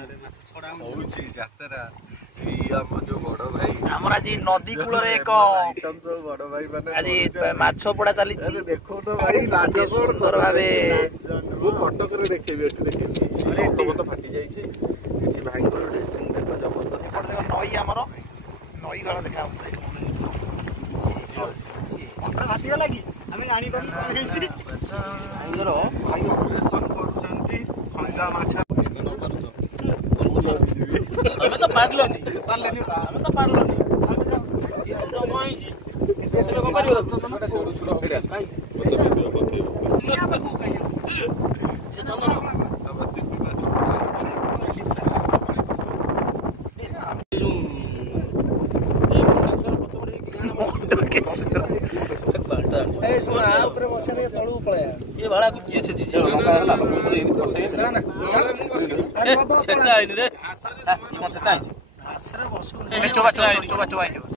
ହଉଛି ଯାତ୍ରା ଏଇ ଆମ ଯୋଉ ବଡ ଭାଇ ଆମର ଆଜି ନଦୀ କୂଳରେ ଏକ ବଡ ଭାଇ ମାନେ ଆଜି ମାଛ ପୋଡା ଚାଲିଛି। ଦେଖୁନ ଭାଇ ଲାଜ ସୁନ୍ଦର ଭାବେ ମୁଁ କଟକରେ ଦେଖେଇବି ଏଠି ଦେଖେଇବି ମତ ଫାଟି ଯାଇଛି ଏଠି ଭାଇଙ୍କର ଡ୍ରେସିଂ ଦେଖ ଜବରଦସ୍ତ ନଈ ଆମର ନଈ ଗଳ ଦେଖା ଫାଟିଗଲା କି ଆମେ ଜାଣିପାରୁନୁ ଭାଇ ଅପରେସନ କରୁଛନ୍ତି ଖଇଙ୍ଗା ମାଛ ଆମେ ତ ପାରିଲନି ଆମେ ତ ପାରିଲନି ଜମା ହେଇଛି ଚୋବା